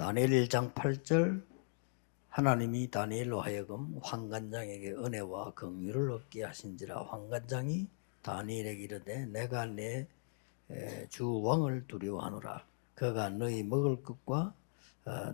다니엘 1장 8절 하나님이 다니엘로 하여금 환관장에게 은혜와 긍휼을 얻게 하신지라. 환관장이 다니엘에게 이르되 내가 내 주 왕을 두려워하노라. 그가 너희 먹을 것과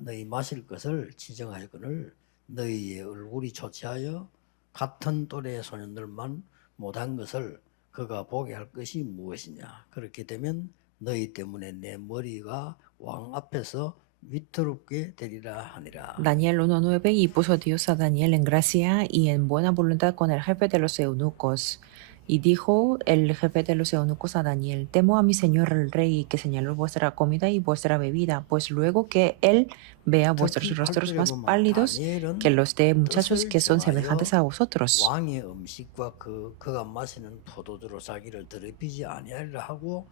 너희 마실 것을 지정하였거늘 너희의 얼굴이 좋지하여 같은 또래의 소년들만 못한 것을 그가 보게 할 것이 무엇이냐. 그렇게 되면 너희 때문에 내 머리가 왕 앞에서 위태롭게 되리라 하니라. Daniel 1:9 y puso Dios a Daniel en gracia y en buena voluntad con el jefe de los eunucos. Y dijo el jefe de los eunucos a Daniel, temo a mi señor el rey, que señaló vuestra comida y vuestra bebida, pues luego que él vea vuestros rostros más pálidos que los de muchachos que son semejantes a vosotros. 왕의 음식과 그가 마시는 포도주로 자기를 더럽히지 아니하리라 하고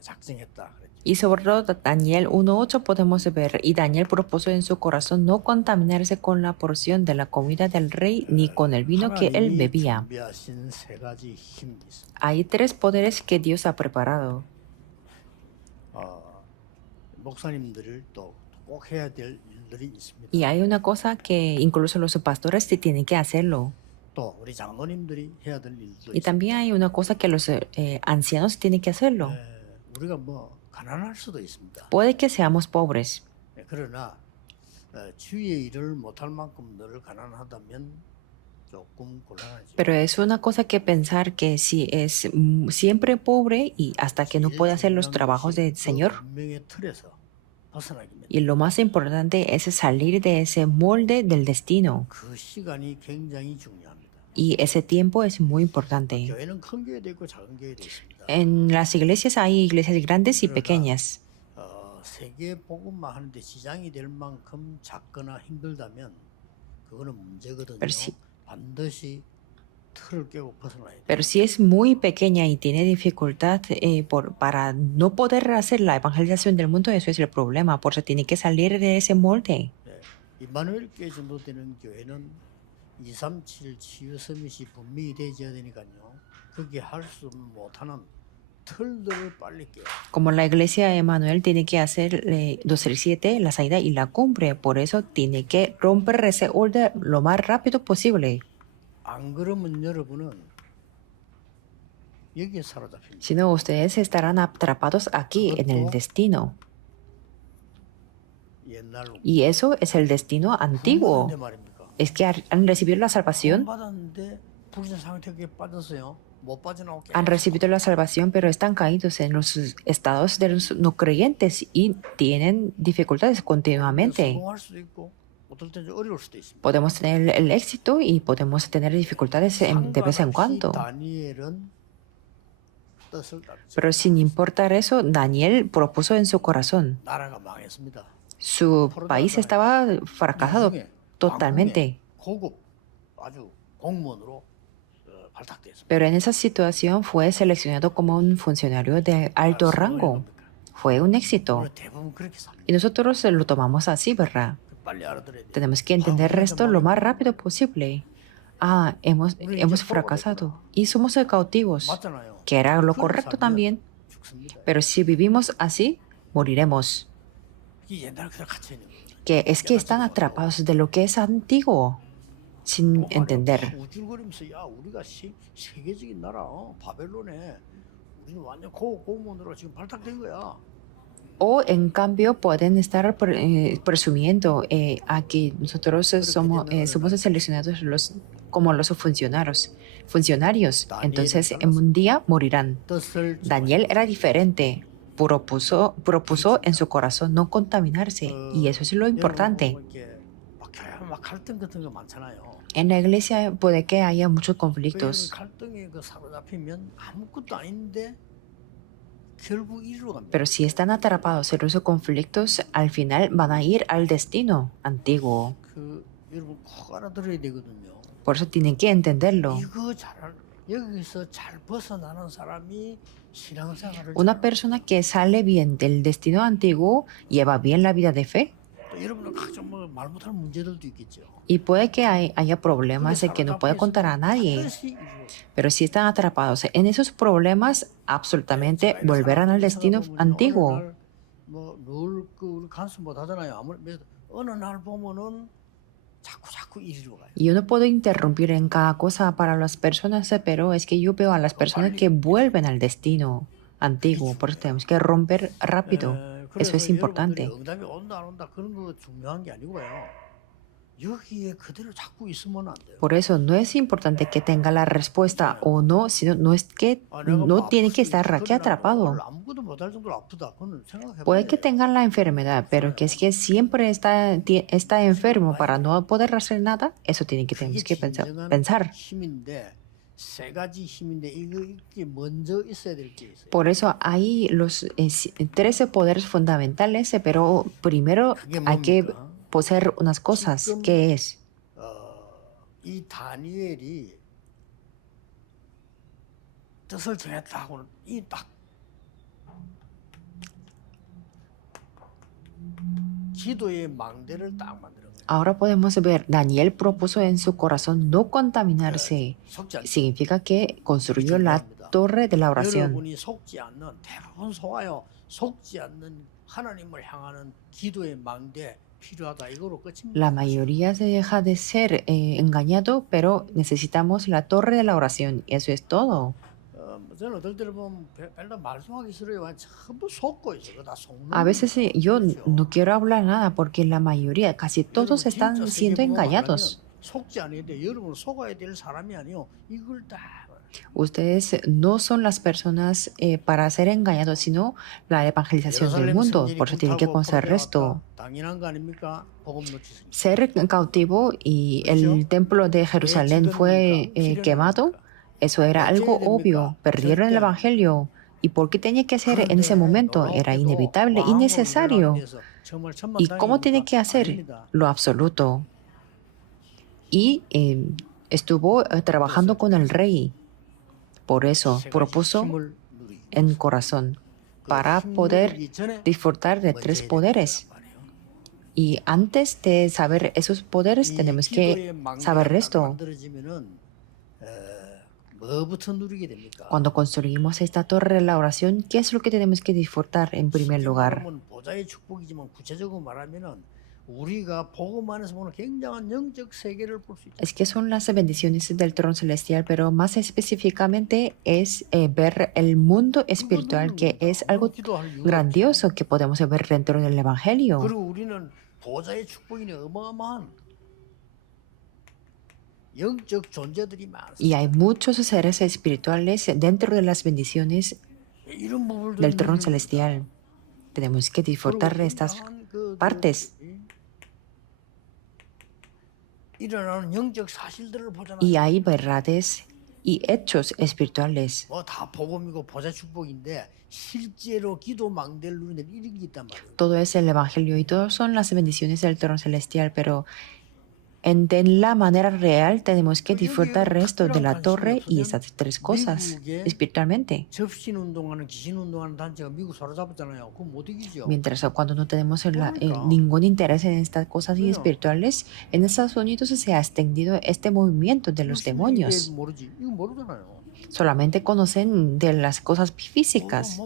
작정했다. Y sobre todo Daniel 1:8 podemos ver, y Daniel propuso en su corazón no contaminarse con la porción de la comida del rey ni con el vino que él bebía. 준비하신 세 가지 힘이 있습니다. Hay tres poderes que Dios ha preparado. 목사님들을 또 꼭 해야 될 일들이 있습니다. Y hay una cosa que incluso los pastores tienen que hacerlo. 또 우리 장로님들이 해야 될 일도 Y 있습니다. también hay una cosa que los ancianos tienen que hacerlo. 우리가 뭐 가난할 수도 있습니다. Puede que seamos pobres, 그러나 주의 일을 못할 만큼 늘 가난하다면 조금 곤란하죠. pero es una cosa que pensar que si es siempre pobre y hasta que no puede hacer los trabajos del Señor. 운명의 틀에서 벗어나기입니다. Y lo más importante es salir de ese molde del destino. 그 시간이 굉장히 중요합니다. Y ese tiempo es muy importante. 교회는 큰 교회도 있고 작은 교회도 있습니다. En las iglesias hay iglesias grandes y pequeñas. 세계 복음만 하는데 지장이 될 만큼 작거나 힘들다면 그거는 문제거든요. 반드시 틀을 깨고 벗어나야 돼요. Pero si es muy pequeña y tiene dificultad para no poder hacer la evangelización del mundo, eso es el problema. Por eso tiene que salir de ese molde. 임마누엘 교회 정도 되는 교회는 237 치유 서밋이 분명히 되어야 되니까요. 그게 할 수 못하는 틀들을 빨리 깨요. Como la iglesia Emmanuel tiene que hacer 237, la salida y la cumbre. Por eso tiene que romper ese orden lo más rápido posible. 안 그러면 여러분은 여기에 사로잡힙니다. Si no, ustedes estarán atrapados aquí en el destino. 옛날로 Y eso es el destino antiguo. 구원받았는데 말입니까? Es que han recibido la salvación. 구원받았는데 불신 상태에 빠졌어요. 못 빠져나오게. Han recibido la salvación, pero están caídos en los estados de los no creyentes y tienen dificultades continuamente. 성공할 수도 있고 어떨 때 어려울 수도 있습니다. Podemos tener el éxito y podemos tener dificultades de vez en cuando. 다니엘은 뜻을 따르죠. Pero sin importar eso, Daniel propuso en su corazón. 나라가 망했습니다. Su país estaba fracasado totalmente. 고급 아주 공무원으로 발탁됐습니다. Pero en esa situación fue seleccionado como un funcionario de alto rango. Fue un éxito. 오늘 대부분 그렇게 삽니다. Y nosotros lo tomamos así, ¿verdad? 빨리 알아들어야 돼요. Tenemos que entender esto lo más rápido posible. Hemos fracasado y somos cautivos, 맞잖아요. que era lo correcto también. 죽습니다. Pero si vivimos así, moriremos. 이게 옛날 그대로 갇혀 있는 거예요. Que es que están atrapados de lo que es antiguo, sin entender. 우쭐거리면서 야 우리가 세계적인 나라 바벨론에 우리는 완전 고문으로 지금 발탁된 거야. O en cambio pueden estar presumiendo a que nosotros somos seleccionados como los funcionarios. Entonces en un día morirán. 뜻을 Daniel era diferente. Propuso en su corazón no contaminarse. Y eso es lo importante. 이렇게 막 갈등 같은 거 많잖아요. En la iglesia puede que haya muchos 그 conflictos. 갈등에 그 사로잡히면 아무것도 아닌데 결국 이리로 갑니다. Pero si están atrapados en esos conflictos, al final van a ir al destino antiguo. 그 여러분 꼭 알아들어야 되거든요. Por eso tienen que entenderlo. 여기서 잘 벗어나는 사람이 신앙생활을 Una persona que sale bien del destino antiguo lleva bien la vida de fe. 또 여러분은 각종 말 못하는 문제들도 있겠죠. Y puede que haya problemas de que no puede contar a nadie. Pero si están atrapados en esos problemas, absolutamente volverán al destino antiguo. 뭐늘그 우리 간수 못 하잖아요. 아무리 어느 날 보면은 자꾸 이리로 가요. Yo no puedo interrumpir en cada cosa para las personas, pero es que yo veo a las personas que vuelven al destino antiguo. Por eso tenemos que romper rápido. Eso es 그래서 여러분들이 importante. 응답이 온다 안 온다 그런 거 중요한 게 아니고요. 여기에 그대로 자꾸 있으면 안 돼요. Por eso no es importante que tenga la respuesta o no, sino no es que 내가 no 뭐 tiene 아플 que 수도 estar 있지. aquí 그러나 atrapado. 오늘 아무것도 못할 정도로 아프다. 그건 생각해봐야 Puede que 돼요. tengan la enfermedad, pero que es que siempre está enfermo para no poder hacer nada, eso tiene que tenemos 그게 que 진정한 pensar. 힘인데 세 가지 힘인데 이게 먼저 있어야 될 게 있어요. Por eso hay los 13 poderes fundamentales, pero primero 그게 hay que 뭡니까? poseer unas cosas. 지금 ¿Qué es? 이 다니엘이 뜻을 정했다 하고는 이 딱 기도의 망대를 딱 만들어. Ahora podemos ver, Daniel propuso en su corazón no contaminarse. 속지 않. Significa que construyó la torre de la oración. 여러분이 속지 않는 대부분 속아요. 속지 않는 하나님을 향하는 기도의 망대 필요하다. 이거로 끝입니다. La mayoría se deja de ser engañado, pero necesitamos la torre de la oración. Eso es todo. 저는 어떨 때를 보면 별로 말씀하기 싫어요. 전부 속고 있어요. 다 속는. A veces yo no quiero hablar nada porque la mayoría, casi todos están siendo engañados. 속지 않는데 여러분 속아야 될 사람이 아니요. 이걸 다. Ustedes no son las personas para ser engañados, sino la evangelización del mundo. Por eso tienen que conocer esto. 당연한 거 아닙니까? 복음 놓치세요. Ser cautivo y el templo de Jerusalén fue quemado. Eso era algo obvio. Perdieron el evangelio. ¿Y por qué tenía que hacer en ese momento? Era inevitable y necesario. ¿Y cómo tiene que hacer? Lo absoluto. Y estuvo trabajando con el rey. Por eso propuso en corazón para poder disfrutar de 3 poderes. Y antes de saber esos poderes tenemos que saber esto. Cuando construimos esta torre de la oración, ¿qué es lo que tenemos que disfrutar en primer lugar? Es que son las bendiciones del trono celestial, pero más específicamente es ver el mundo espiritual, que es algo grandioso que podemos ver dentro del Evangelio. Y hay muchos seres espirituales dentro de las bendiciones del trono celestial. Tenemos que disfrutar de estas partes. Y hay verdades y hechos espirituales. Todo es el Evangelio y todos son las bendiciones del trono celestial, pero de la manera real tenemos que disfrutar el resto de la torre y estas 3 cosas espiritualmente. Mientras cuando no tenemos ningún interés en estas cosas y espirituales, en Estados Unidos se ha extendido este movimiento de los demonios. Solamente conocen de las cosas físicas.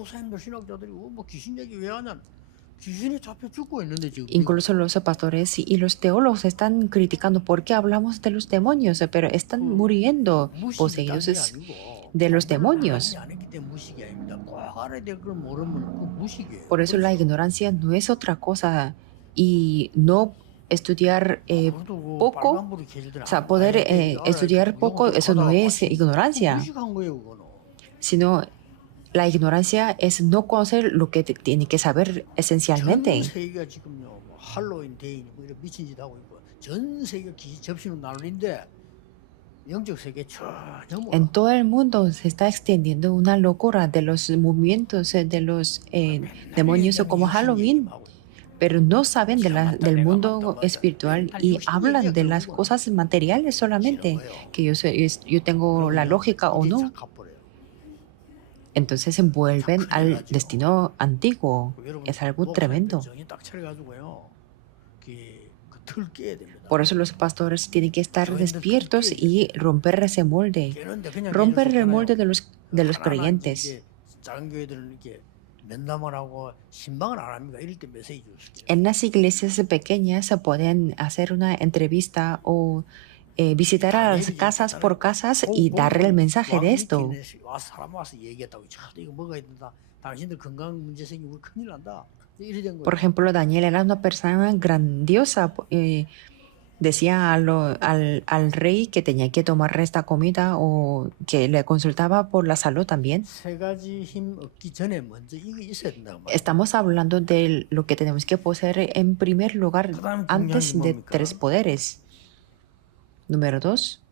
Incluso los pastores y los teólogos están criticando por qué hablamos de los demonios, pero están muriendo poseídos de los demonios. Por eso la ignorancia no es otra cosa y no estudiar poco, o sea, poder estudiar poco, eso no es ignorancia, sino la ignorancia es no conocer lo que tiene que saber esencialmente. En todo el mundo se está extendiendo una locura de los movimientos de los demonios como Halloween, pero no saben del mundo espiritual y hablan de las cosas materiales solamente, que yo tengo la lógica o no. Entonces se vuelven al destino antiguo. Es algo tremendo. Por eso los pastores tienen que estar despiertos y romper ese molde. Romper el molde de los creyentes. 면담을 하고 신방을 안 합니까? 이럴 때 메시지 줄 수 있어요. En las iglesias pequeñas se pueden hacer una entrevista o visitar a las 다니엘이 casas por casas y 거기 darle el mensaje de 왕 esto. 미팅에 와서 사람 와서 얘기했다고. 참 이거 먹어야 된다. 당신들 건강 문제 생기면 우리 큰일 난다. 이래 된 거예요. Por ejemplo, Daniel era una persona grandiosa. Decía al rey que tenía que tomar esta comida o que le consultaba por la salud también. 세 가지 힘 얻기 전에 먼저 이거 있어야 된다고 말이에요. Estamos hablando de lo que tenemos que poseer en primer lugar 그다음 중요한 antes 게 de 뭡니까? 3 poderes. Número 2.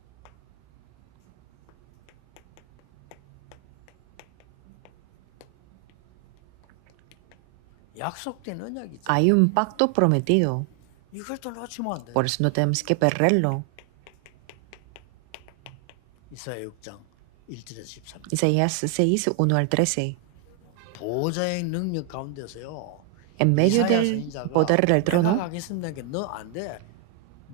약속된 언약이죠. Hay un pacto prometido, 이걸 또 놓치면 안 돼요. por eso no tenemos que perderlo. 이사야 6장 1절에서 13절. Isaías 6, 1 al 13. 보좌의 능력 가운데서요. En medio 이사야 del 선지자가 poder del 내가 trono, 가겠습니다. 너안 돼.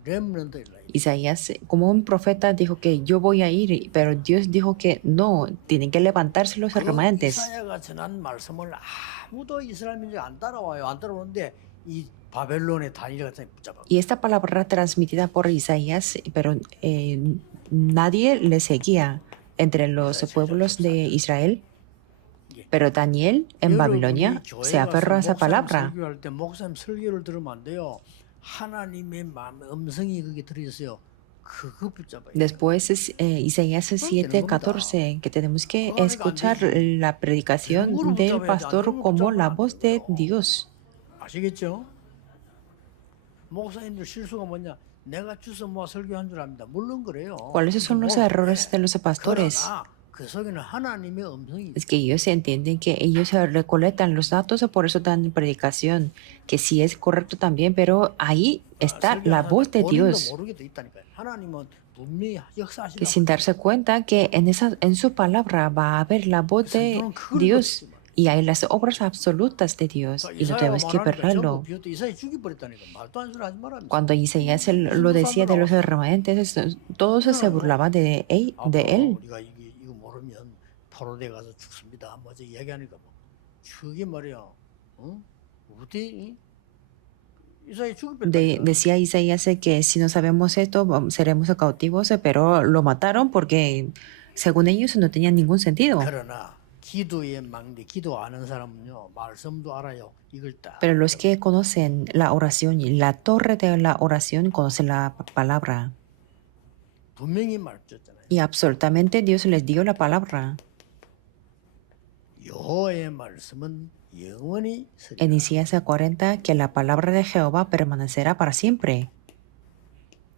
렘넌트 일라. Isaías, como un profeta, dijo que yo voy a ir, pero Dios dijo que no, tienen que levantarse los remanentes. 이사야가 전한 말씀을 아무도 이스라엘 민족 안 따라와요. 안 따라오는데 이 바벨론의 다니엘 같은 붙잡아. Y esta palabra transmitida por Isaías, pero nadie le seguía entre los pueblos de Israel. Pero Daniel en Babilonia se aferró a esa palabra. 설교할 때 목사님 설교를 들으면 안 돼요. 하나님의 음성이 거기에 들어있어요. 그거 붙잡아요. Después Isaías 7:14, que tenemos que escuchar la predicación del pastor como la voz de Dios. 아시겠죠? 목사님들 실수가 뭐냐? 내가 주워 모아 설교한 줄 압니다. 물론 그래요. ¿Cuáles son los errores de los pastores? 그러나 그 속에는 하나님의 음성이 Es que ellos entienden que ellos recolectan los datos y por eso dan predicación, que sí es correcto también, pero ahí está la voz de Dios. 모르게도 있다니까요. 하나님은 분명히 역사하시다. Que sin darse cuenta que en su palabra va a haber la voz de Dios y hay las obras absolutas de Dios y no tenemos que perderlo. Cuando Isaías lo decía de los remanentes, todos se burlaban de él. 이거 모르면 포로대 가서 죽습니다. 뭐저 얘기하니까 뭐 그게 말이야. 어디 이사야 죽을 뻔. Decía Isaías que si no sabemos esto seremos cautivos, pero lo mataron porque según ellos no tenía ningún sentido. 그러나 기도의 망대, 기도 아는 사람은요 말씀도 알아요. 이걸 딱. Pero los que conocen la oración y la torre de la oración conocen la palabra. 분명히 말했잖아요. Y absolutamente Dios les dio la palabra. 여호와의 말씀은 영원히 서리라. En Isaías 40 que la palabra de Jehová permanecerá para siempre.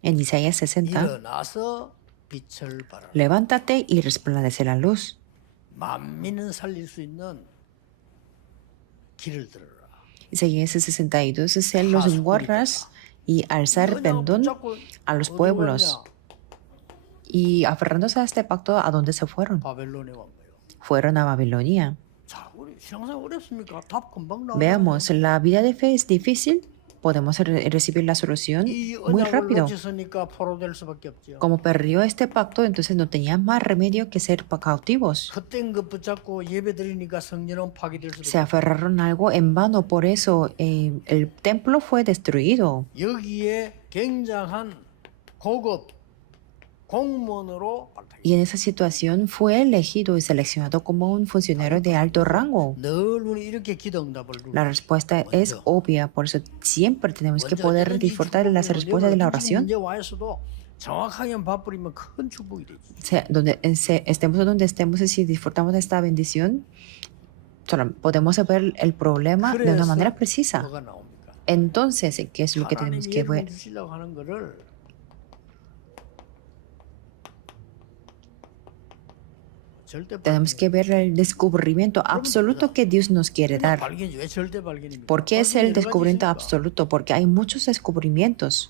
En Isaías 60, 일어나서 빛을 발하라. levántate y resplandece la luz. 만민은 살릴 수 있는 길을 들어라. Isaías 62 ser los guardas y alzar pendón a los pueblos. Y aferrándose a este pacto, ¿a dónde se fueron? 바벨론에 온 거예요. Fueron a Babilonia. 자, 우리 신앙생활 어렵습니까? 답 금방 나오잖아요. Veamos, ¿la vida de fe es difícil? Podemos recibir la solución 이 muy 언약을 rápido. 놓쳤으니까 포로될 수밖에 없죠. Como perdió este pacto, entonces no tenía más remedio que ser cautivos. 헛된 것 붙잡고 예배 드리니까 성전은 파괴될 수밖에 Se aferraron a algo en vano, por eso el templo fue destruido. 여기에 굉장한 고급 공무원으로 발탁. Y en esa situación fue elegido y seleccionado como un funcionario de alto rango. 늘 우리 이렇게 기도 응답을 La respuesta es obvia, por eso siempre tenemos que poder disfrutar de las respuestas de la oración. 문제 와서도 정확하게 바쁘리면 큰 축복이 되지. Estemos donde estemos y si disfrutamos de esta bendición, podemos ver el problema de una manera precisa. 뭐가 나옵니까? Entonces, ¿qué es lo que tenemos 하나님이 que 예를 ver? 주시려고 하는 거를 절대 Tenemos que ver el descubrimiento absoluto que Dios nos quiere dar. 발견이 왜 절대 발견입니까? ¿Por qué es el 여러 가지 descubrimiento 있으니까. absoluto? Porque hay muchos descubrimientos.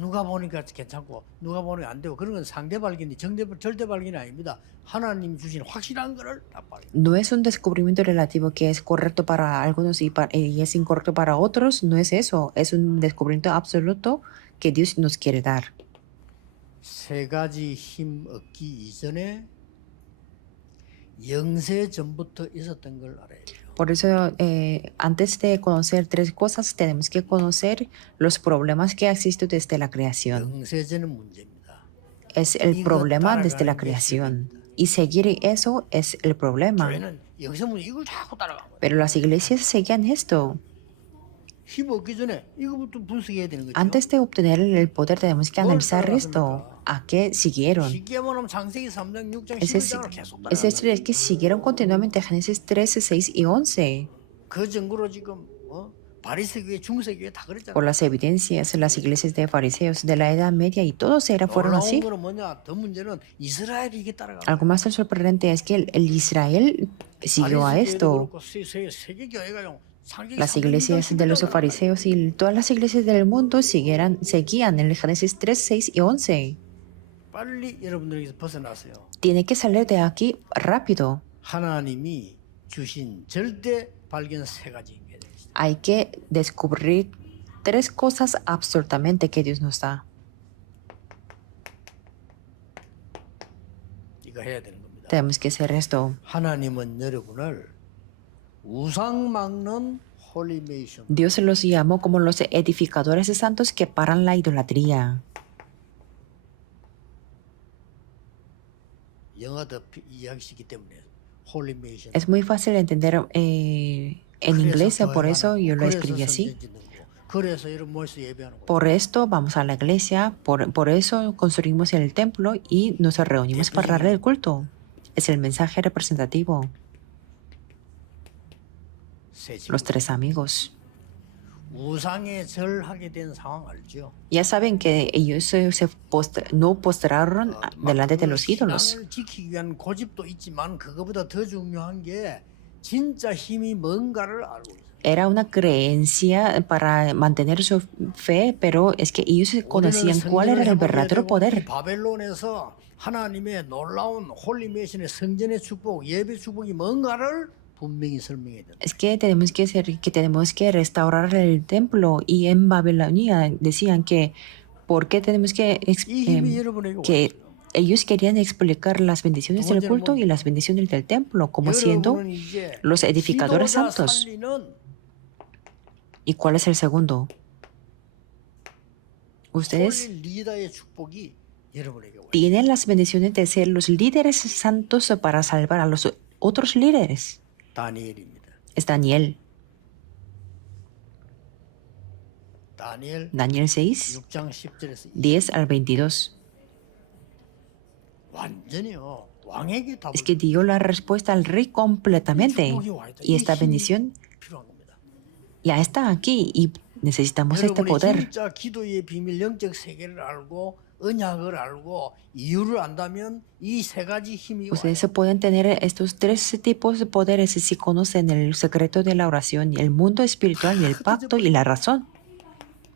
누가 보니까 괜찮고 누가 보니까 안 되고 그런 건 상대 발견이 절대 발견이 아닙니다. 하나님 주신 확실한 거를 딱 발견. No es un descubrimiento relativo que es correcto para algunos y es incorrecto para otros. No es eso. Es un descubrimiento absoluto que Dios nos quiere dar. 세 가지 힘 얻기 이전에 영세 전부터 있었던 걸 알아야 돼요. Por eso, antes de conocer tres cosas, tenemos que conocer los problemas que existen desde la creación. 영세전의 문제입니다. Es el 이거 problema desde la 따라가는 게 creación. 실패입니다. Y seguir eso es el problema. 교회는 영세문 이걸 자꾸 따라가는 거예요. Pero las iglesias seguían esto. 힘 얻기 전에 이거부터 분석해야 되는 거죠. Antes de obtener el poder, tenemos que 뭘 analizar esto. 따라갔습니까? ¿A qué siguieron? 시기야만 하면 창세기 3장, 6장, Es 11장을 계속 es 따라가는 decir, es que siguieron continuamente Génesis 13, 6 y 11. 그 증거로 지금 바리새교회, 중세교회 다 그랬잖아요. Por las evidencias, las iglesias de fariseos de la Edad Media y todos fueron 놀라운 así. 거는 뭐냐? 더 문제는 이스라엘이 이게 따라가는 Algo más sorprendente es que el Israel siguió a esto. 세계 교회가요. Las iglesias de los fariseos y todas las iglesias del mundo seguían el Génesis 3, 6 y 11. 빨리 여러분들에게서 벗어나세요. Tiene que salir de aquí rápido. 하나님이 주신 절대 발견 세 가지. Hay que descubrir tres cosas absolutamente que Dios nos da. 이거 해야 되는 겁니다. Tenemos que hacer esto. 하나님은 여러분을 우상 막는 홀리메이션. Dios los llamó como los edificadores de santos que paran la idolatría. 영어도 이해하기 때문에 홀리메이션. Es muy fácil de entender en inglés, por eso yo lo escribí así. 그래서 여러분 모여서 예배하는 거예요. Por esto vamos a la iglesia, por eso construimos el templo y nos reunimos para dar el culto. Es el mensaje representativo. Los tres amigos. 우상에 절하게 된 상황 알죠? Ya saben que ellos no postraron delante de los ídolos. 신앙을 지키기 위한 고집도 있지만 그거보다 더 중요한 게 진짜 힘이 뭔가를 알고 있어요. Era una creencia para mantener su fe, pero es que ellos conocían cuál era el verdadero poder. 바벨론에서 하나님의 놀라운 홀리메이션의 성전의 축복, 예배 축복이 뭔가를 분명히 설명해야 돼요. Es que tenemos que restaurar el templo y en Babilonia decían que ¿por qué tenemos 이 힘이 여러분에게 que ellos querían explicar las bendiciones del culto y las bendiciones del templo como siendo 여러분은 이제 los edificadores 지도자 santos? 살리는 ¿Y cuál es el segundo? Ustedes 홀리 리더의 축복이 여러분에게 와요. tienen las bendiciones de ser los líderes santos para salvar a los otros líderes. 다니엘입니다. Es Daniel. 다니엘 Daniel 6, 6장 10절에서 10 al 22. 완전히요. 왕에게 답을 Es que dio la respuesta al rey completamente. Y esta bendición 필요한 겁니다. ya está aquí y necesitamos este 여러분이 poder. 진짜 기도의 비밀, 영적 세계를 알고 언약을 알고 이유를 안다면 이 세 가지 힘이 와요. Ustedes pueden tener estos tres tipos de poderes si conocen el secreto de la oración, el mundo espiritual y el pacto y la razón.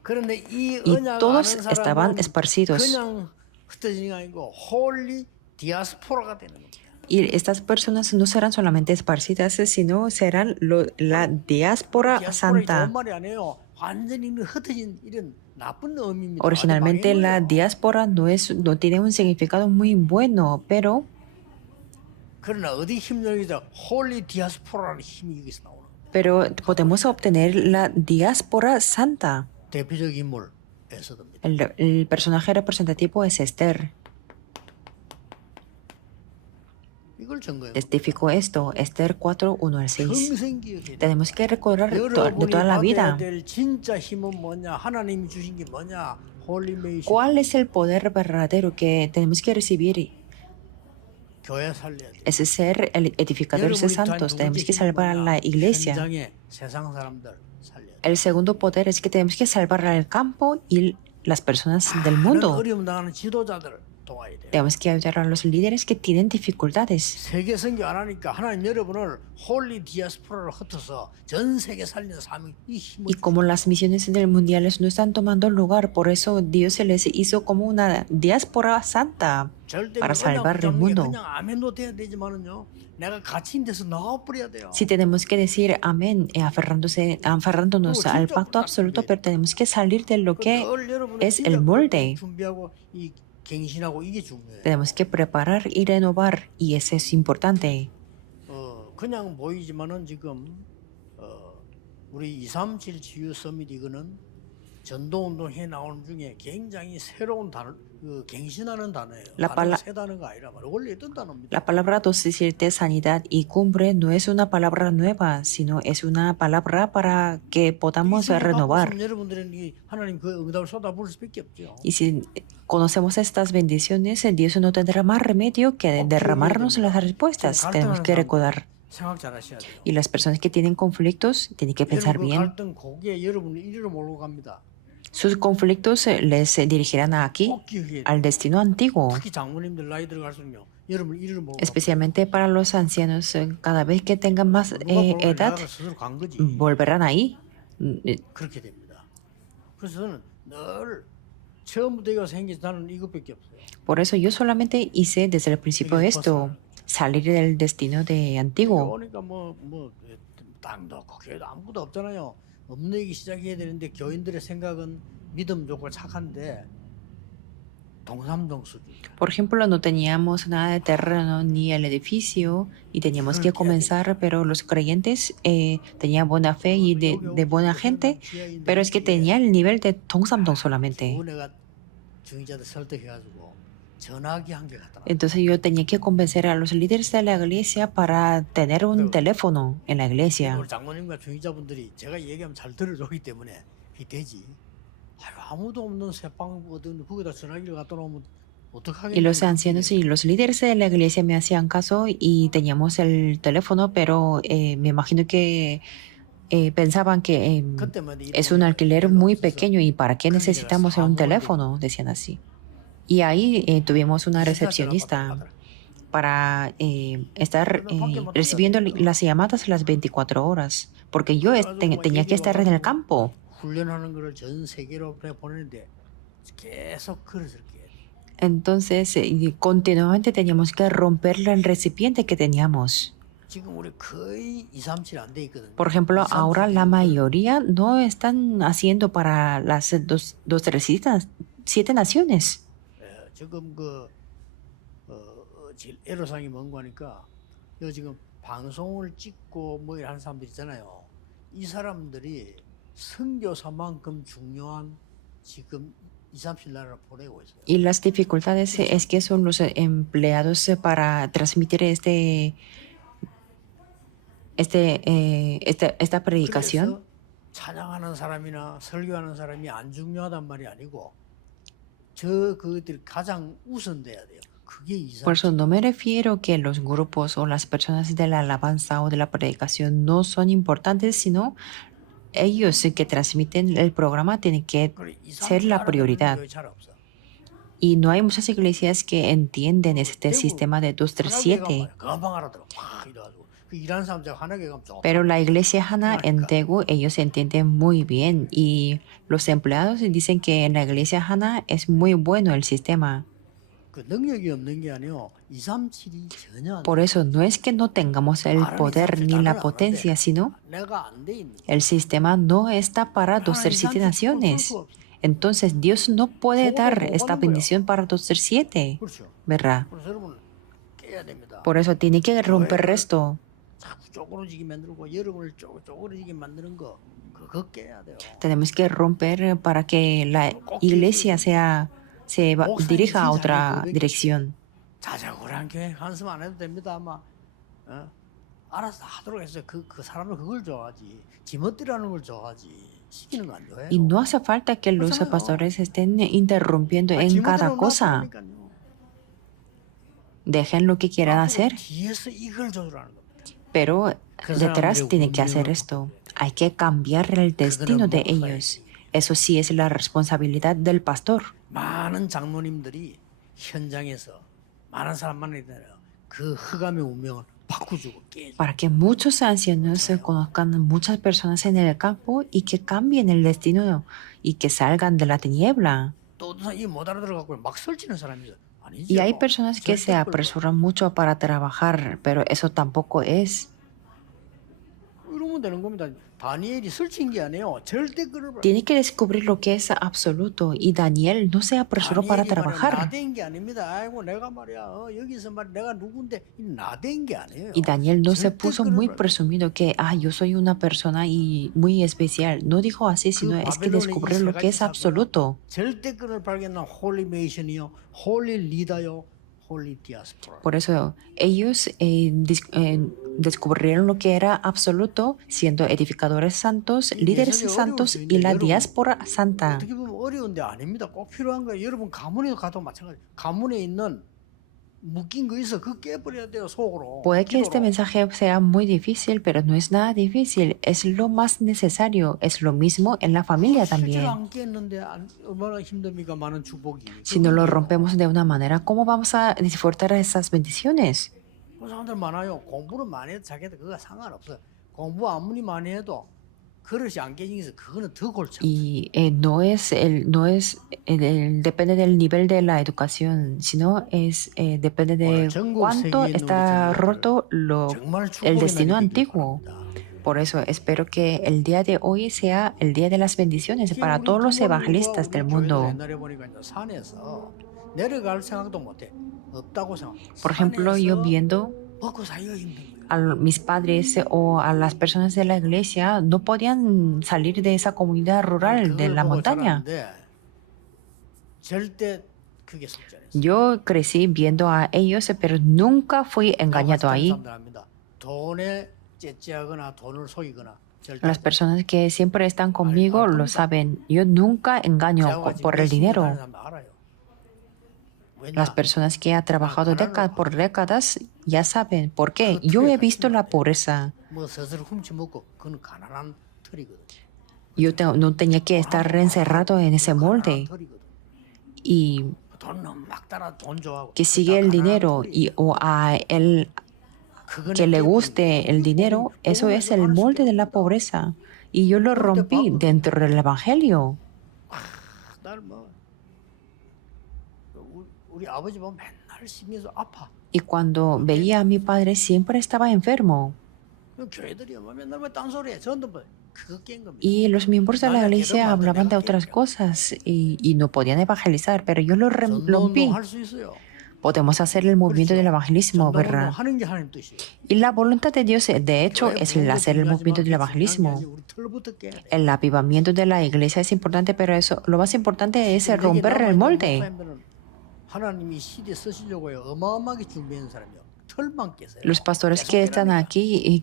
그런데 이 Y 언약을 todos 아는 estaban 사람은 esparcidos. 그냥 흩어지는 게 아니고 홀리 디아스포라가 되는 겁니다. Y estas personas no serán solamente esparcidas, sino serán la diáspora 디아스포라 santa. 좋은 말이 아니에요. 완전히 흩어진 이런 나쁜 의미입니다. Originalmente 아주 la 망해요. diáspora no tiene un significado muy bueno, pero 그러나 어디 힘들기자 홀리 디아스포라는 힘이 여기서 나오는 겁니다. pero podemos obtener la diáspora santa. 대표적 인물 에서도입니다. El personaje representativo es Esther. 이걸 증거해요. Testificó esto, Esther 4, 1 al 6. 평생 기억해야 돼요. Tenemos que recordar de 여러분이 toda la 받아야 vida. 될 진짜 힘은 뭐냐? 하나님이 주신 게 뭐냐? 홀리메이션. ¿Cuál es el poder verdadero que tenemos que recibir? 교회 살려야 돼. Es ser el edificador de santos. Tenemos que salvar a la iglesia. 현장에 세상 사람들 살려야 돼. El segundo poder es que tenemos que salvar al campo y las personas del 많은 mundo. 어려움 당하는 지도자들 도와야 돼. Tenemos que ayudar a los líderes que tienen dificultades. 세계 선교 안 하니까 하나님 여러분을 홀리 디아스포라로 흩어서 전 세계 살리는 사명 이 힘을 Y como las misiones del mundiales no están tomando lugar, por eso Dios se les hizo como una diáspora santa 절대 para salvar el 그냥 mundo. 그냥 아멘도 돼야 되지만은요. 내가 갇힌 데서 나와버려야 돼요. Si tenemos que decir amén, aferrándonos al pacto absoluto, pero tenemos que salir de lo que 늘 여러분은 es 진짜 el molde. 준비하고 이 갱신하고 이게 중요해요. Tenemos que preparar y renovar, y eso es importante. 그냥 보이지만은 지금 우리 237 치유 서밋 이거는 전도운동에 나오는 중에 굉장히 새로운 단어, 갱신하는 단어예요. La, 단어가 pala- 새 단어가 아니라 말이에요. 원래 있던 단어입니다. la palabra 217, sanidad y cumbre, no es una palabra nueva, sino es una palabra para que podamos 이성을 갖고 renovar. 있으면 여러분들은 이 하나님 그 응답을 쏟아부을 수밖에 없죠. Y si conocemos estas bendiciones, Dios no tendrá más remedio que derramarnos las respuestas. Tenemos que recordar. 생각 잘 하셔야 돼요. Y las personas que tienen conflictos tienen que pensar 여러분 그 bien. 갈등 고기에 여러분 이리로 몰고 갑니다. Sus conflictos les dirigirán aquí, 꼭 기억해야 돼요. al destino antiguo. 특히 장모님들 나이 들어갈수록요. 여러분 이리로 몰고 갑니다. Especialmente para los ancianos, cada vez que tengan más 누가 몰고 edad, 나가 스스로 간 거지. volverán ahí. 그렇게 됩니다. 그래서 저는 늘 처음부터 이거 생겨서 나는 이것밖에 없어요. Por eso yo solamente hice desde el principio esto, salir del destino de antiguo. 그러니까 뭐 땅도 없고 교회도 아무것도 없잖아요. 없는 얘기 시작해야 되는데 교인들의 생각은 믿음 좋고 착한데 동삼동 수준. Por ejemplo, no teníamos nada de terreno ni el edificio y teníamos que comenzar, pero los creyentes tenían buena fe y de buena gente, pero es que tenía el nivel de Tongsamdong solamente. 내가 중위자들 설득해가지고 전화기 한 개 갖다 놨어요. Entonces yo tenía que convencer a los líderes de la iglesia para tener un teléfono en la iglesia. 우리 장모님과 중위자분들이 제가 얘기하면 잘 들어주기 때문에 그게 되지. 아유, 아무도 없는 새빵 어떤 거기다 전화기를 갖다 놓으면 어떡하겠냐. Y los ancianos y los líderes de la iglesia me hacían caso y teníamos el teléfono, pero me imagino que pensaban que es un alquiler muy pequeño y ¿para qué necesitamos un teléfono? Decían así. Y ahí tuvimos una recepcionista para estar recibiendo las llamadas las 24 horas, porque yo tenía que estar en el campo. 훈련하는 거를 전 세계로 보내는데 계속 그릇을 깨. Entonces, continuamente teníamos que romper el recipiente que teníamos. 지금 우리 거의 237 안 돼 있거든요. Por ejemplo, ahora la mayoría no están haciendo para las siete naciones. 지금 제일 애로사항이 뭔가 하니까 여 지금 방송을 찍고 뭐 이런 사람들 있잖아요. 이 사람들이 선교사만큼 중요한 지금 237 나라를 보내고 있어요. Y las dificultades es que son los empleados para transmitir esta predicación. 그래서 찬양하는 사람이나 설교하는 사람이 안 중요하단 말이 아니고 그들이 가장 우선돼야 돼요. 그게 Por eso 237. no me refiero que los grupos o las personas de la alabanza o de la predicación no son importantes, sino ellos que transmiten el programa tienen que ser la prioridad. Y no hay muchas iglesias que entienden este sistema de 237. Pero la iglesia Hana en Daegu, ellos entienden muy bien. Y los empleados dicen que en la iglesia Hana es muy bueno el sistema. Por eso no es que no tengamos el poder ni la potencia, sino el sistema no está para 237 naciones. Entonces Dios no puede dar esta bendición para 237, ¿verdad? Por eso tiene que romper esto. Tenemos que romper para que la iglesia dirija a otra dirección. 자작으로 교회 간섭 안 해도 됩니다. 아마 알아서 하도록 해서 그 사람은 그걸 좋아하지. 지멋대로하는 걸 좋아하지. 시키는 거 안 좋아해요. Y no hace falta que los pastores estén interrumpiendo en cada cosa. Dejen lo que quieran hacer, 뒤에서 이걸 조절하는 겁니다. pero detrás tienen que hacer esto. Hay que cambiar el destino de ellos. Eso sí es la responsabilidad del pastor. 많은 장로님들이 현장에서 많은 사람 만나잖아요. 그 흑암의 운명을 바꾸주고 깨주고. Para que muchos ancianos conozcan muchas personas en el campo y que cambien el destino y que salgan de la tiniebla. 또 이못 알아들어갖고 막 설치는 사람이 아니죠. Y hay personas que se apresuran mucho para trabajar, pero eso tampoco es. 이러면 되는 겁니다. 다니엘이 설친 게 아니에요. 절대 그럴 Tiene que descubrir lo que es absoluto y Daniel no se apresuró para 다니엘이 말이야 trabajar. 나댄 게 아닙니다. 아이고 내가 말이야 여기서 말 내가 누군데 나댄 게 아니에요. Y Daniel no se 절대 puso muy 그럴 presumido que, yo soy una persona y muy especial. No dijo así, 그 sino es que 바벨론의 descubrió 이 lo 세 que 가지 es 사건은 absoluto. 절대 그를 발견한 홀리 메이션이요, 홀리 리더요, 홀리 디아스포라. Por eso ellos descubrieron lo que era absoluto, siendo edificadores santos, líderes santos y la diáspora santa. 어떻게 보면 어려운데 아닙니다. 꼭 필요한 거예요. 여러분 가문에 가도 마찬가지. 가문에 있는 묶인 거 있어. 그거 깨버려야 돼요 속으로. Puede que este 기도로. mensaje sea muy difícil, pero no es nada difícil, es lo más necesario, es lo mismo en la familia 실제로 también. 안 깼는데 얼마나 힘듭니까? 많은 축복이. Si no lo rompemos de una manera, ¿cómo vamos a disfrutar de esas bendiciones? 그 사람들 많아요. 공부를 많이 해도 자기한테 그거 상관없어요. 공부 아무리 많이 해도 그릇이 안 깨진 게 있어. 그거는 더 골치 아파요. Y depende del nivel de la educación, sino depende de cuánto está roto 정말 el 축복의 destino 날이 되길 antiguo. 바랍니다. Por eso espero que el día de hoy sea el día de las bendiciones para 우리 todos los 부모님과 evangelistas 우리 del 교회들 mundo. 옛날에 보니까 이제 산에서 내려갈 생각도 못해. 없다고 생각. Por ejemplo, yo 산에서 viendo 먹고 살기가 힘든 거예요. a mis padres o a las personas de la iglesia no podían salir de esa comunidad rural de 그걸 la 보고 montaña. 자랐는데 절대 그게 속지 않았어요. Yo crecí viendo a ellos, pero nunca fui engañado ahí. 사람들 압니다. 돈에 째째하거나 돈을 속이거나 절대 Las personas que siempre están conmigo lo saben. Yo nunca engaño por el dinero. Las personas que han trabajado por décadas ya saben por qué. Yo he visto la pobreza. 뭐 스스로 훔쳐먹고 그건 가난한 털이거든. Yo no tenía que estar encerrado en ese molde. Y 돈 막 따라 돈 좋아하고 que sigue el dinero o a él que le guste el dinero, eso es el molde de la pobreza. Y yo lo rompí dentro del Evangelio. 우리 아버지 보면 맨날 심해서 아파. Y cuando veía a mi padre, siempre estaba enfermo. 교회들이 맨날 왜 딴소리해? 전부 그거 깬 겁니다. Y los miembros de la iglesia hablaban de otras cosas y no podían evangelizar, pero yo lo rompí. 할수 있어요. Podemos hacer el movimiento del evangelismo, ¿verdad? 하는 게 하나님 뜻이에요. Y la voluntad de Dios, de hecho, es el hacer el movimiento del evangelismo. 우리 털부터 깨야 돼. El avivamiento de la iglesia es importante, pero lo más importante es romper el molde. 하나님이 시대 쓰시려고요. 어마어마하게 준비한 사람이요. 털만 깨세요. Los pastores que están aquí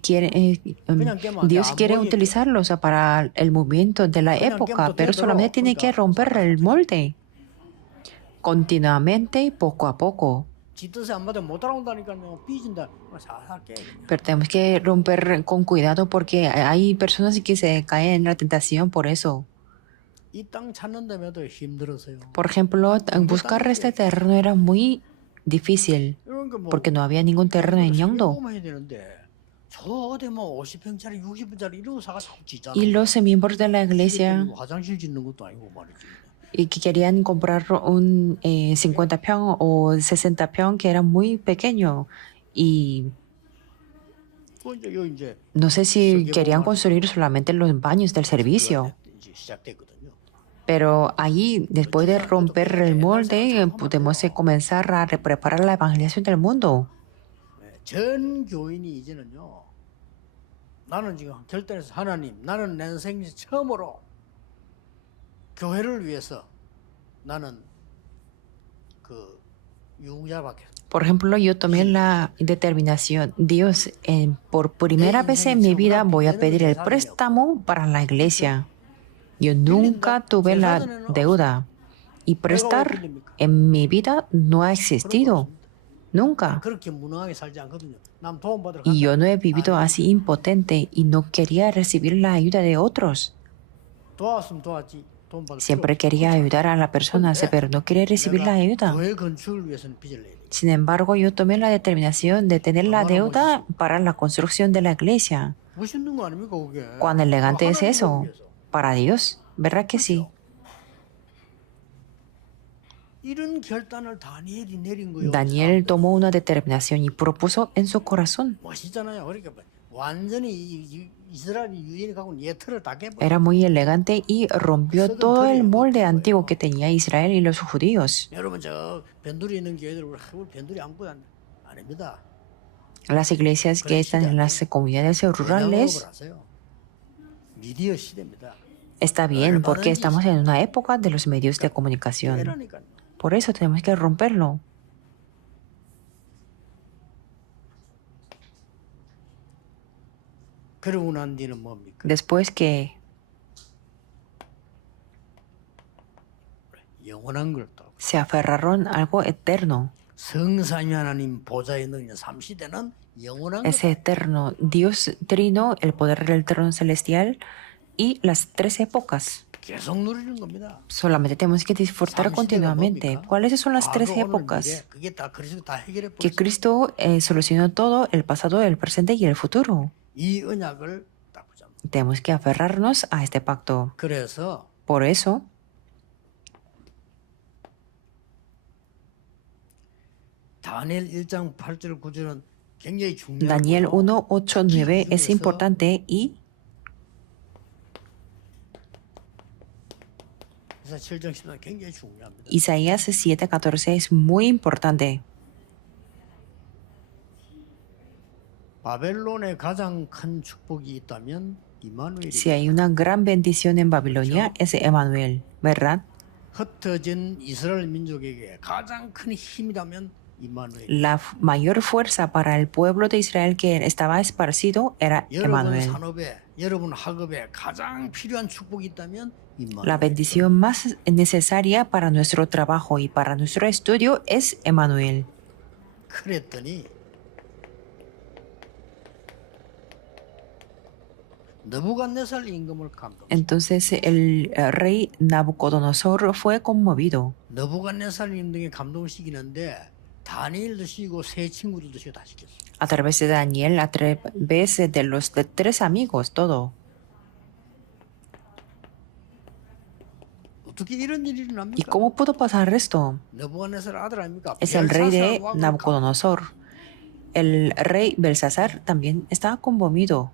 Dios quiere utilizarlos para el movimiento de la época, pero solamente tiene que romper el molde continuamente y poco a poco. 지 뜻에 안 맞으면 못 따라온다니까요. 삐진다. 살살 깨. Pero tenemos que romper con cuidado porque hay personas que se caen en la tentación por eso. 이 땅 찾는다며도 힘들었어요. Por ejemplo, buscar este terreno era muy difícil 이런 거뭐 porque no había ningún terreno en Yeongdo. 해야 되는데 저 어디 뭐 50평짜리 60평짜리 이런 거 사가 자꾸 짓잖아. Y los miembros de la iglesia 화장실 짓는 것도 아니고 말이지. y que querían comprar un 50 pyong o 60 pyong que era muy pequeño y no sé si querían construir solamente los baños del servicio. 이제 시작됐거든요. Pero ahí, después de romper el molde, podemos comenzar a preparar la evangelización del mundo. 전 교인이 이제는요. 나는 지금 결단해서 하나님, 나는 내 인생 처음으로 교회를 위해서 나는 그 유흥자밖에. Por ejemplo, yo tomé la determinación, Dios, por primera vez en mi vida voy a pedir el préstamo para la iglesia. Yo nunca tuve la deuda y prestar en mi vida no ha existido. Nunca. 그렇게 무능하게 살지 않거든요. 남 도움 받으러 Y yo no he vivido así impotente y no quería recibir la ayuda de otros. 도왔으면 도왔지. 도움 받을 Siempre quería ayudar a la persona, pero no quería recibir la ayuda. 교회 건축을 위해서는 빚을 내야 돼. Sin embargo, yo tomé la determinación de tener la deuda para la construcción de la iglesia. 멋있는 거 아닙니까 그게? ¿Cuán elegante es eso? 위해서. Para Dios, ¿verdad que sí? 이런 결단을 다니엘이 내린 거예요. Daniel tomó una determinación y propuso en su corazón. 멋있잖아요. 그러니까 완전히 이스라엘이 유엔이 갖고 있는 예틀을 다 깨버려. Era muy elegante y rompió todo el molde antiguo que tenía Israel y los judíos. 여러분 저 변두리 있는 교회들 우리 변두리 아무것도 아닙니다. Las iglesias que están en las comunidades rurales 미디어 시대입니다. está bien porque estamos en una época de los medios de comunicación. 그러니까요. Por eso tenemos que romperlo. 그러고 난 뒤는 뭡니까? Después que 영원한 걸 또. se aferraron a algo eterno, 성삼위 하나님 보좌에 있는 3시대는 영원한 ese eterno Dios trino, el poder del trono celestial y las tres épocas. 계속 누리는 겁니다. Solamente tenemos que disfrutar continuamente. ¿Cuáles son las tres 과거, 오늘, épocas? 미래, 그게 다 그리스도 다 해결해 Que 버렸어요. Cristo solucionó todo, el pasado, el presente y el futuro. 이 언약을 딱 붙잡는. Tenemos que aferrarnos a este pacto. 그래서 Por eso, 다니엘 1장 8절 9절은 굉장히 중요하고 Daniel 1, 8, 9 es importante y 그래서 7장 10장 굉장히 중요합니다. Isaías 7, 14 es muy importante. 바벨론에 가장 큰 축복이 있다면 Si 이마누엘이 hay una gran bendición en Babilonia, es Emmanuel, ¿verdad? 흩어진 이스라엘 민족에게 가장 큰 힘이라면 이마누엘. La mayor fuerza para el pueblo de Israel que estaba esparcido era 여러분 Emmanuel. 산업에 여러분 학업에 가장 필요한 축복이 있다면 La 이마누엘. bendición más necesaria para nuestro trabajo y para nuestro estudio es Emmanuel. 그랬더니 느부갓네살 임금을 감동. Entonces el rey Nabucodonosor fue conmovido. 느부갓네살 임금이 감동시키는데 다니엘도 시키고 세 친구들도 시키고 다 시켰어. A través de Daniel, a través de los de tres amigos, todo. 어떻게 이런 일이 ¿Y 일어납니까? cómo pudo pasar esto? 느부갓네살 아들 아닙니까? Es el rey de 벨사살 왕을 Nabucodonosor. El rey Belsasar también estaba conmovido.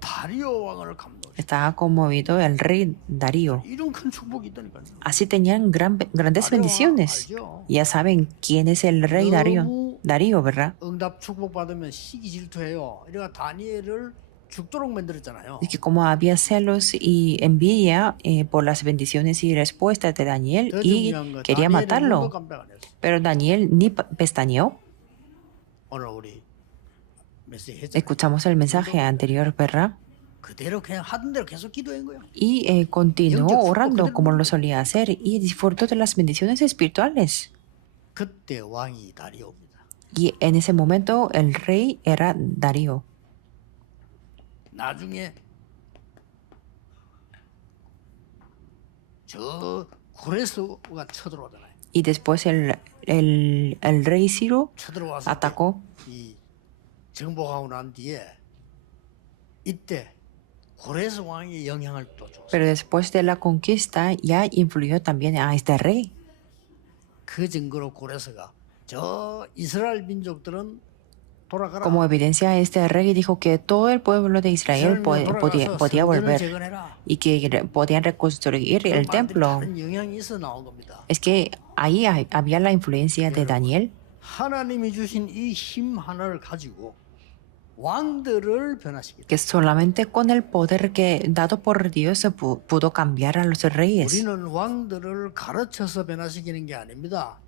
다리오 왕을 감동. Estaba conmovido el rey Darío. 이런 큰 축복이 있다니까요. Así tenían grandes bendiciones. 알죠? Ya saben quién es el rey Darío. Darío, ¿verdad? 응답 축복 받으면 시기 질투해요. 이래가 다니엘을 죽도록 만들었잖아요. Es que como había celos y envidia por las bendiciones y respuestas de Daniel 더 y 중요한 거 quería 다니엘은 눈도 matarlo. 깜빡 안 했어. Pero Daniel ni pestañeó. 오늘 우리 메시지 했잖아요. Escuchamos el mensaje anterior, ¿verdad? 그대로 그냥 하던 대로 계속 기도한 거예요. Y continuó orando como lo solía hacer y disfrutó de las bendiciones espirituales. 그때 왕이 다리오입니다. Y en ese momento el rey era Darío. 나중에 저 고레스가 쳐들어오잖아요. Y después el rey Ciro 쳐들어와서 atacó. 이 정복하고 난 뒤에 이때 고레스 왕의 영향을 또 줬어요. Pero después de la conquista ya influyó también a este rey. 그 증거로 고레스가 저 이스라엘 민족들은 돌아가라. Como evidencia, este rey dijo que todo el pueblo de Israel podía volver y que podían reconstruir el templo. 다른 영향이 있어 나온 겁니다. Es que ahí había la influencia de Daniel. 하나님이 주신 이 힘 하나를 가지고 왕들을 변화시키다. Que solamente con el poder que dado por Dios se pudo cambiar a los reyes. 우리는 왕들을 가르쳐서 변화시키는 게 아닙니다.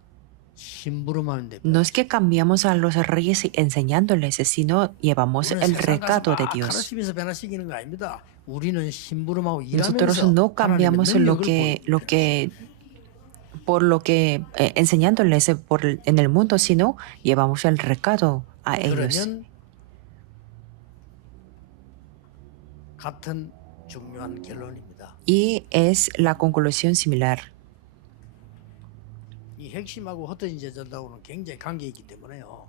심부름하면 됩니다. No es que cambiamos a los reyes enseñándoles, sino llevamos el recado de Dios. 가르치면서 변화시키는 거 아닙니다. 우리는 심부름하고 일하면서 Nosotros no cambiamos por lo que enseñándoles en el mundo, sino llevamos el recado a ellos. 그러면 같은 중요한 결론입니다. Y es la conclusión similar. 이 핵심하고 흩어진 제자들하고는 굉장히 관계 있기 때문에요.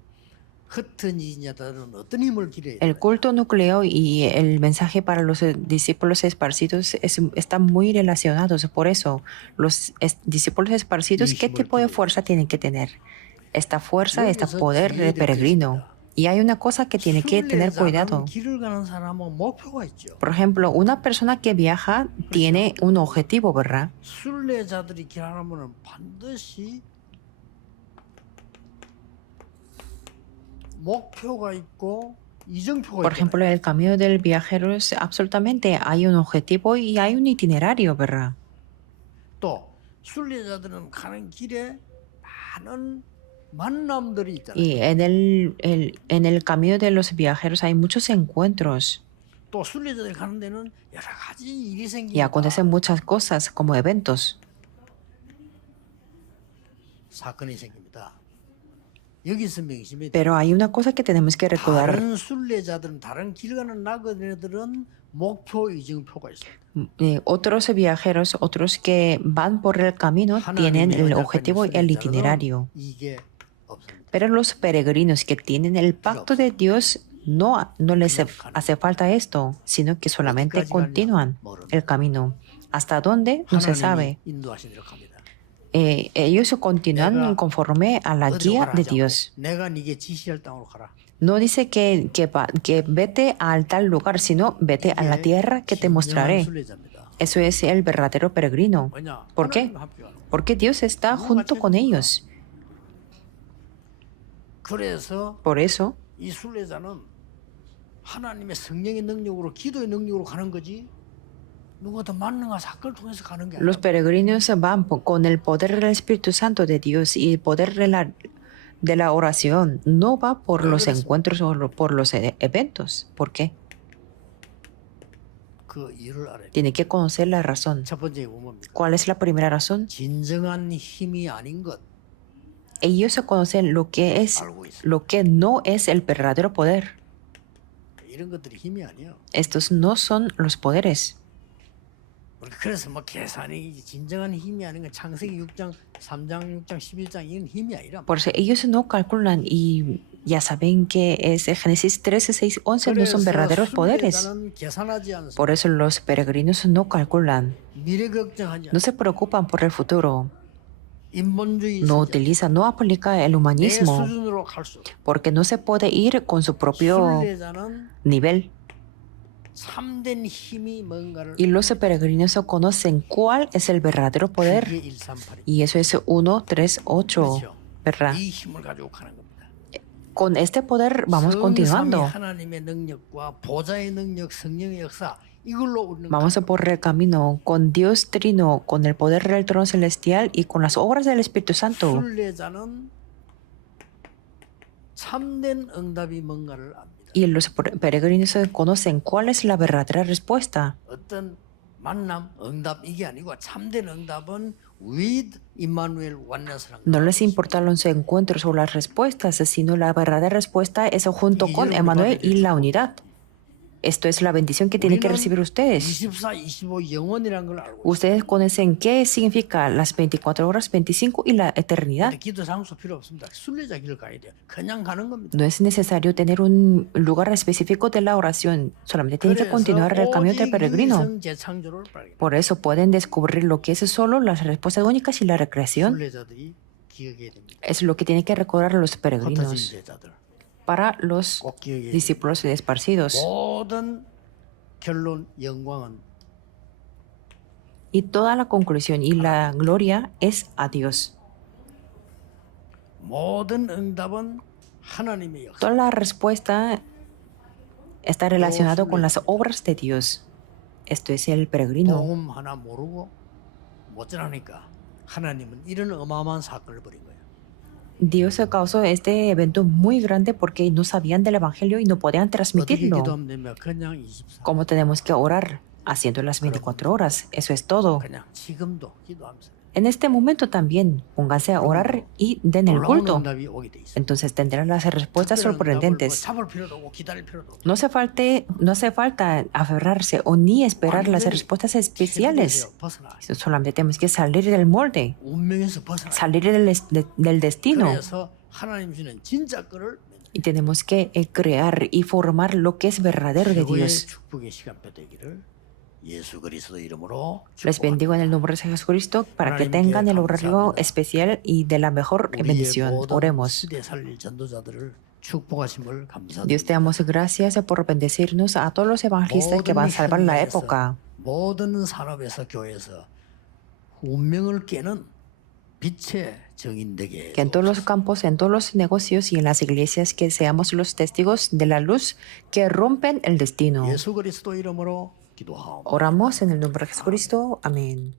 흩어진 제자들은 어떤 힘을 기려야 El 돼요? culto núcleo y el mensaje para los discípulos esparcidos están muy relacionados. Por eso, los discípulos esparcidos, ¿qué tipo de fuerza tienen que tener? Esta fuerza, este poder de peregrino. Y hay una cosa que tiene que tener cuidado. 순례자는 길을 가는 사람은 목표가 있죠. Por ejemplo, una persona que viaja tiene un objetivo, ¿verdad? 순례자들이 길하려면 반드시 목표가 있고 이정표가 Por 있잖아요. ejemplo, el camino del viajero es absolutamente hay un objetivo y hay un itinerario, ¿verdad? 또 순례자들은 가는 길에 많은 만남들이 있잖아요. Y en el camino de los viajeros hay muchos encuentros 또 순례자들이 가는 데는 여러 가지 일이 y 생기니까 acontecen muchas cosas como eventos. 사건이 생깁니다. 여기서 명심해야 돼요. Pero hay una cosa que tenemos que recordar. 다른 순례자들은 다른 길 가는 나그네들은 목표 이정표가 있습니다. Otros viajeros, otros que van por el camino, tienen el objetivo y el itinerario. 이게 없습니다. Pero los peregrinos que tienen el pacto de Dios no les hace falta esto, sino que solamente continúan el camino. ¿Hasta dónde? No se sabe. 하나님이 인도하신 대로 갑니다. Ellos continúan conforme a la 어디로 guía 가라 de 하지 않고 Dios. 내가 네게 지시할 땅으로 가라. No dice que vete al tal lugar, sino vete a la tierra que te 진정한 mostraré. 순례자입니다. Eso es el verdadero peregrino. 왜냐? ¿Por qué? 하나님과 함께 가는 거예요. Porque Dios está junto con ellos. 그래서 Por eso, 이 순례자는 하나님의 성령의 능력으로 기도의 능력으로 가는 거지 누구도 만능한 사건을 통해서 가는 게 los 아니라 peregrinos van con el poder del Espíritu Santo de Dios y el poder de la oración. No va por los encuentros o por los eventos. ¿Por qué? 그 이유를 알아야 돼요. Tiene que conocer la razón. 첫 번째 뭡니까? ¿Cuál es la primera razón? 진정한 힘이 아닌 것 Ellos conocen lo que es, 알고 있어요. lo que no es el verdadero poder. 이런 것들이 힘이 아니에요. Estos no son los poderes. 그래서 뭐 계산이 진정한 힘이 아닌 건 창세기 6장, 3장, 6장, 11장 이런 힘이 아니라 Por eso ellos no calculan y ya saben que es Génesis 13, 6, 11 no son verdaderos poderes. 순례자는 계산하지 않습니다. Por eso los peregrinos no calculan, 미래 걱정하지 no 않습니다. se preocupan por el futuro, 인본주의 no 있으지 utiliza, no aplica el 내 humanismo, 수준으로 갈 수 없어요. porque no se puede ir con su propio 순례자는 nivel. 참된 힘이 뭔가를 Y los peregrinos conocen cuál es el verdadero poder. 그게 138이 Y eso es 1, 3, 8, 그렇죠. ¿verdad? 이 힘을 가지고 가는 겁니다. Con este poder vamos 성삼위 continuando. 하나님의 능력과 보좌의 능력, 성령의 역사 이걸로 우리는 Vamos a por el camino con Dios Trino, con el poder del trono celestial y con las obras del Espíritu Santo. 순례자는 참된 응답이 뭔가를 압니다. Y los peregrinos conocen cuál es la verdadera respuesta. 어떤 만남, 응답 이게 아니고 참된 응답은 with Emmanuel oneness라는 No les importan los encuentros o las respuestas, sino la verdadera respuesta es junto con Emmanuel y la unidad. Esto es la bendición que tienen que recibir ustedes. 24, 25 영원이라는 걸 알고 있어요. Ustedes conocen qué significa las 24 horas, 25 y la eternidad. 근데 기도 장소 필요 없습니다. 순례자 길을 가야 돼요. 그냥 가는 겁니다. No es necesario tener un lugar específico de la oración, solamente tienen que continuar el camino del peregrino. 유일성 재창조를 발견. Por eso pueden descubrir lo que es solo las respuestas únicas y la recreación. 순례자들이 기억해야 됩니다. Es lo que tienen que recordar los 흩어진 peregrinos. 제자들 Para los 꼭 기억해야 됩니다. discípulos esparcidos. 모든 결론 영광은 Y toda la conclusión y la gloria es a Dios. 모든 응답은 하나님의 역사. Toda la respuesta está relacionada con las obras de Dios. Esto es el peregrino. 복음 하나 모르고 못 전하니까 하나님은 이런 어마어마한 사건을 벌인 거예요. Dios causó este evento muy grande porque no sabían del Evangelio y no podían 어떻게 transmitirlo. 기도하면 되면 그냥 24. ¿Cómo tenemos que orar? Haciendo las 24 horas. Eso es todo. 그냥 지금도 기도하면서 En este momento también pónganse a orar y den el 놀라운 culto. 응답이 오게 돼 있어요. Entonces tendrán las respuestas 특별한 응답을 뭐 sorprendentes. 잡을 필요도 없고 기다릴 필요도 없고 No hace falta aferrarse o ni esperar las respuestas especiales. 최고에서 벗어나 Solamente tenemos que salir del molde, 운명에서 벗어나. salir del destino. 그래서 하나님 주는 진짜 거를 Y tenemos que crear y formar lo que es verdadero de 최고의 Dios. 축복의 시간표 되기를 예수 그리스도 이름으로 Les bendigo en el nombre de Jesucristo para que tengan el horario especial y de la mejor 우리의 bendición. 모든 Oremos. 시대 살릴 전도자들을 축복하심을 Dios te 감사드립니다. damos gracias por bendecirnos a todos los evangelistas que van a salvar la época. 모든 산업에서 교회에서 운명을 깨는 빛의 정인 되게 Que en todos los 해주옵소서. campos, en todos los negocios y en las iglesias que seamos los testigos de la luz que rompen el destino. 예수 그리스도 이름으로 기도하옵나이다. Oramos en el nombre de Jesucristo. Amén.